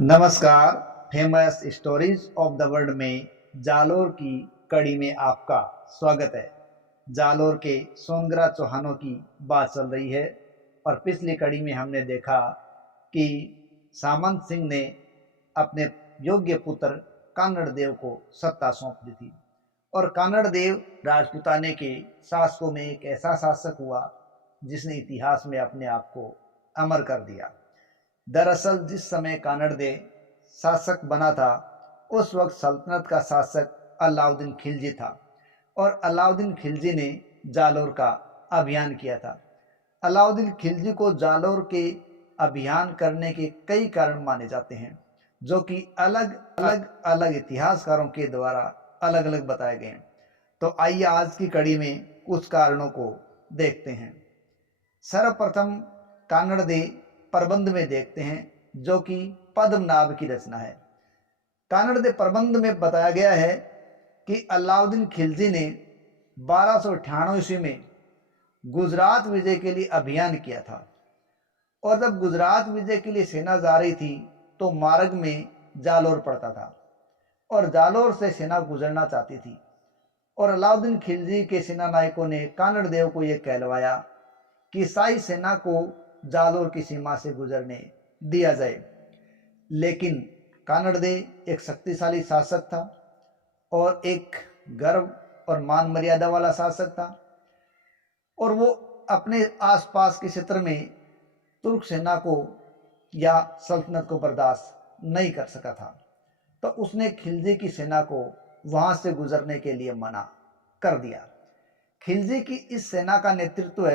नमस्कार। Famous stories of the world में जालोर की कड़ी में आपका स्वागत है। जालोर के सोनग्रा चौहानों की बात चल रही है और पिछली कड़ी में हमने देखा कि सामंत सिंह ने अपने योग्य पुत्र कानड़ देव को सत्ता सौंप दी थी और कानड़ देव राजपूताने के शासकों में एक ऐसा शासक हुआ जिसने इतिहास में अपने आप को अमर कर दिया। दरअसल जिस समय कानड़ देव शासक बना था उस वक्त सल्तनत का शासक अलाउद्दीन खिलजी था और अलाउद्दीन खिलजी ने जालोर का अभियान किया था। अलाउद्दीन खिलजी को जालोर के अभियान करने के कई कारण माने जाते हैं जो कि अलग अलग इतिहासकारों के द्वारा अलग अलग बताए गए हैं। तो आइए आज की कड़ी में कुछ कारणों को देखते हैं। सर्वप्रथम कानड़ देव प्रबंध में देखते हैं जो कि पद्मनाभ की रचना है। कानड़ देव प्रबंध में बताया गया है कि अलाउद्दीन खिलजी ने 1298 ईस्वी में गुजरात विजय के लिए अभियान किया था और जब गुजरात विजय के लिए सेना जा रही थी तो मार्ग में जालोर पड़ता था और जालोर से सेना गुजरना चाहती थी और अलाउद्दीन खिलजी के सेना नायकों ने कानड़ देव को यह कहलवाया कि शाही सेना को जालोर की सीमा से गुजरने दिया जाए। लेकिन कानड़ देव एक शक्तिशाली शासक था और एक गर्व और मान मर्यादा वाला शासक था और वो अपने आसपास के क्षेत्र में तुर्क सेना को या सल्तनत को बर्दाश्त नहीं कर सका था, तो उसने खिलजी की सेना को वहां से गुजरने के लिए मना कर दिया। खिलजी की इस सेना का नेतृत्व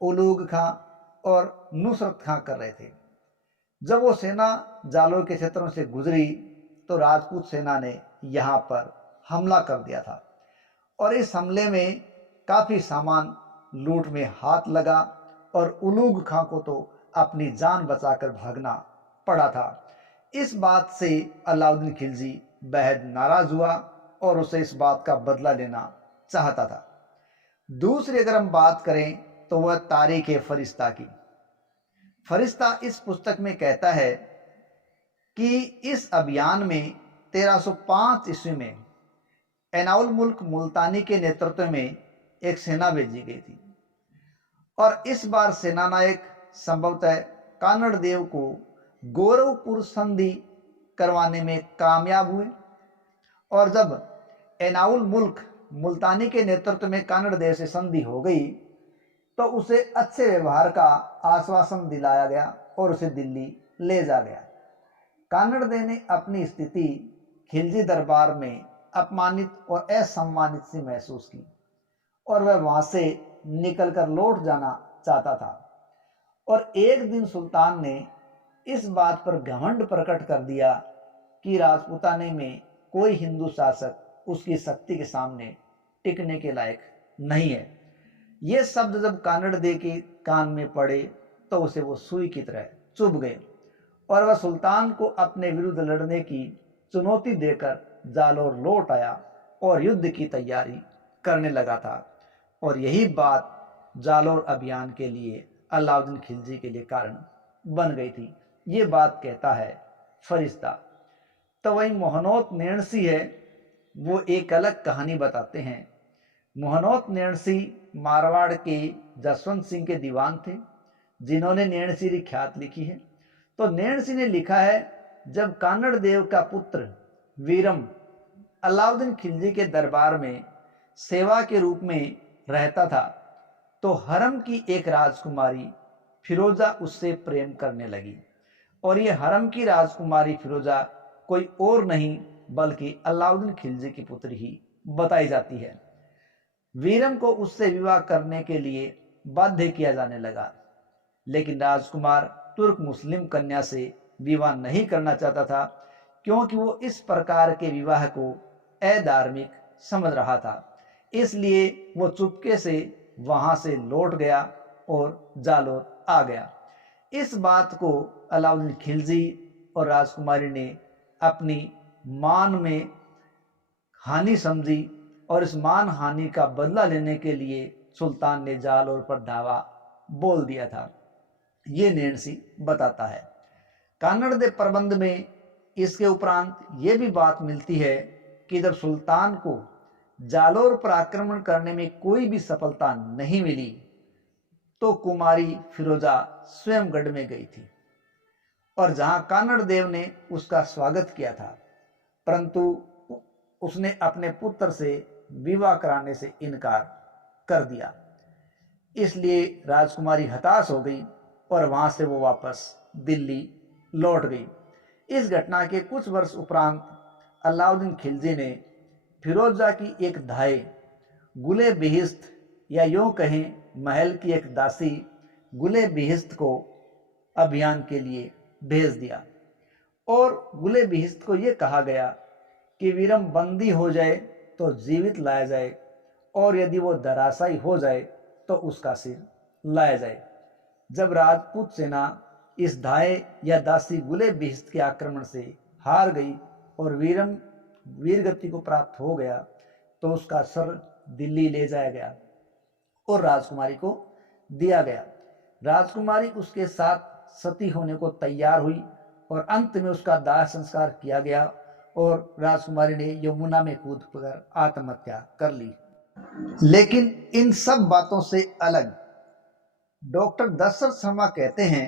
उलूग खां और नुसरत खां कर रहे थे। जब वो सेना जालोर के क्षेत्रों से गुजरी तो राजपूत सेना ने यहाँ पर हमला कर दिया था और इस हमले में काफ़ी सामान लूट में हाथ लगा और उलूग खां को तो अपनी जान बचाकर भागना पड़ा था। इस बात से अलाउद्दीन खिलजी बेहद नाराज हुआ और उसे इस बात का बदला लेना चाहता था। दूसरी अगर हम बात करें तो वह तारीख फरिश्ता की। फरिश्ता इस पुस्तक में कहता है कि इस अभियान में 1305 ईस्वी में एनाउल मुल्क मुल्तानी के नेतृत्व में एक सेना भेजी गई थी और इस बार सेना नायक संभवतः कानड़ देव को गोरवपुर संधि करवाने में कामयाब हुए और जब एनाउल मुल्क मुल्तानी के नेतृत्व में कानड़ देव से संधि हो गई तो उसे अच्छे व्यवहार का आश्वासन दिलाया गया और उसे दिल्ली ले जा गया। कानड़ देव ने अपनी स्थिति खिलजी दरबार में अपमानित और असम्मानित सी महसूस की और वह वहां से निकलकर लौट जाना चाहता था और एक दिन सुल्तान ने इस बात पर घमंड प्रकट कर दिया कि राजपूताने में कोई हिंदू शासक उसकी शक्ति के सामने टिकने के लायक नहीं है। ये शब्द जब कानड़ देव के कान में पड़े तो उसे वो सुई की तरह चुभ गए और वह सुल्तान को अपने विरुद्ध लड़ने की चुनौती देकर जालोर लौट आया और युद्ध की तैयारी करने लगा था और यही बात जालोर अभियान के लिए अलाउद्दीन खिलजी के लिए कारण बन गई थी। ये बात कहता है फरिश्ता। तो वही मोहनोत नेणसी है, वो एक अलग कहानी बताते हैं। मोहनोत नेणसी मारवाड़ के जसवंत सिंह के दीवान थे जिन्होंने नेणसीरी ख्यात लिखी है। तो नेणसी ने लिखा है, जब कानड़ देव का पुत्र वीरम अलाउद्दीन खिलजी के दरबार में सेवा के रूप में रहता था तो हरम की एक राजकुमारी फिरोजा उससे प्रेम करने लगी और ये हरम की राजकुमारी फिरोजा कोई और नहीं बल्कि अलाउद्दीन खिलजी की पुत्री ही बताई जाती है। वीरम को उससे विवाह करने के लिए बाध्य किया जाने लगा, लेकिन राजकुमार तुर्क मुस्लिम कन्या से विवाह नहीं करना चाहता था क्योंकि वो इस प्रकार के विवाह को अधार्मिक समझ रहा था। इसलिए वो चुपके से वहां से लौट गया और जालोर आ गया। इस बात को अलाउद्दीन खिलजी और राजकुमारी ने अपनी मान में हानि समझी और इस मान हानि का बदला लेने के लिए सुल्तान ने जालोर पर धावा बोल दिया था। ये नेणसी बताता है। कान्नड़ देव प्रबंध में इसके उपरांत ये भी बात मिलती है कि जब सुल्तान को जालोर पर आक्रमण करने में कोई भी सफलता नहीं मिली तो कुमारी फिरोजा स्वयं गढ़ में गई थी और जहां कान्नड़ देव ने उसका स्वागत किया था, परंतु उसने अपने पुत्र से विवाह कराने से इनकार कर दिया। इसलिए राजकुमारी हताश हो गई और वहां से वो वापस दिल्ली लौट गई। इस घटना के कुछ वर्ष उपरांत अलाउद्दीन खिलजी ने फिरोजा की एक धाई गुले बिहिस्त या यूं कहें महल की एक दासी गुले बिहिस्त को अभियान के लिए भेज दिया और गुले बिहिस्त को यह कहा गया कि वीरम बंदी हो जाए तो जीवित लाया जाए और यदि वो धराशायी हो जाए तो उसका सिर लाया जाए। जब राजपूत सेना इस धाय या दासी गुले बिहिस्त के आक्रमण से हार गई और वीरम वीरगति को प्राप्त हो गया तो उसका सर दिल्ली ले जाया गया और राजकुमारी को दिया गया। राजकुमारी उसके साथ सती होने को तैयार हुई और अंत में उसका दाह संस्कार किया गया और राजकुमारी ने यमुना में कूदकर आत्महत्या कर ली। लेकिन इन सब बातों से अलग डॉक्टर दशरथ शर्मा कहते हैं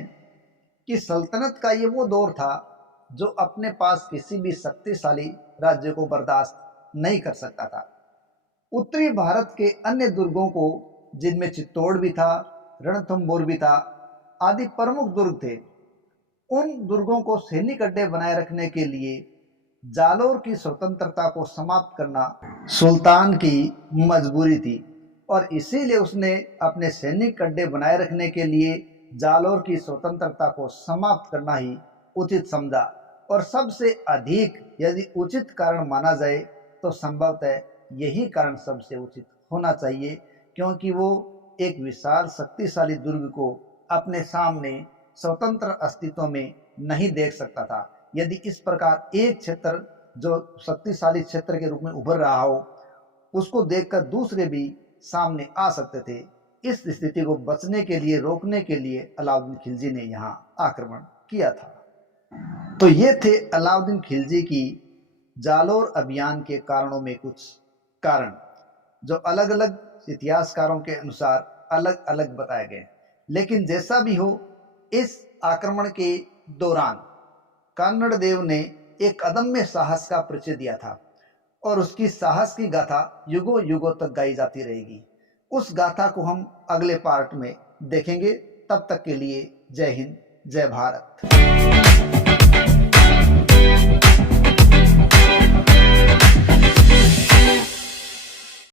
कि सल्तनत का ये वो दौर था जो अपने पास किसी भी शक्तिशाली राज्य को बर्दाश्त नहीं कर सकता था। उत्तरी भारत के अन्य दुर्गों को, जिनमें चित्तौड़ भी था, रणथंभौर भी था, आदि प्रमुख दुर्ग थे, उन दुर्गों को सैनिक अड्डे बनाए रखने के लिए जालोर की स्वतंत्रता को समाप्त करना सुल्तान की मजबूरी थी और इसीलिए उसने अपने सैनिक अड्डे बनाए रखने के लिए जालोर की स्वतंत्रता को समाप्त करना ही उचित समझा। और सबसे अधिक यदि उचित कारण माना जाए तो संभवतः यही कारण सबसे उचित होना चाहिए, क्योंकि वो एक विशाल शक्तिशाली दुर्ग को अपने सामने स्वतंत्र अस्तित्व में नहीं देख सकता था। यदि इस प्रकार एक क्षेत्र जो शक्तिशाली क्षेत्र के रूप में उभर रहा हो उसको देखकर दूसरे भी सामने आ सकते थे। इस स्थिति को बचने के लिए, रोकने के लिए अलाउद्दीन खिलजी ने यहाँ आक्रमण किया था। तो ये थे अलाउद्दीन खिलजी की जालोर अभियान के कारणों में कुछ कारण जो अलग अलग इतिहासकारों के अनुसार अलग अलग बताए गए। लेकिन जैसा भी हो, इस आक्रमण के दौरान कान्नड़ देव ने एक अदम्य साहस का परिचय दिया था और उसकी साहस की गाथा युगों युगों तक गाई जाती रहेगी। उस गाथा को हम अगले पार्ट में देखेंगे। तब तक के लिए जय हिंद, जय भारत।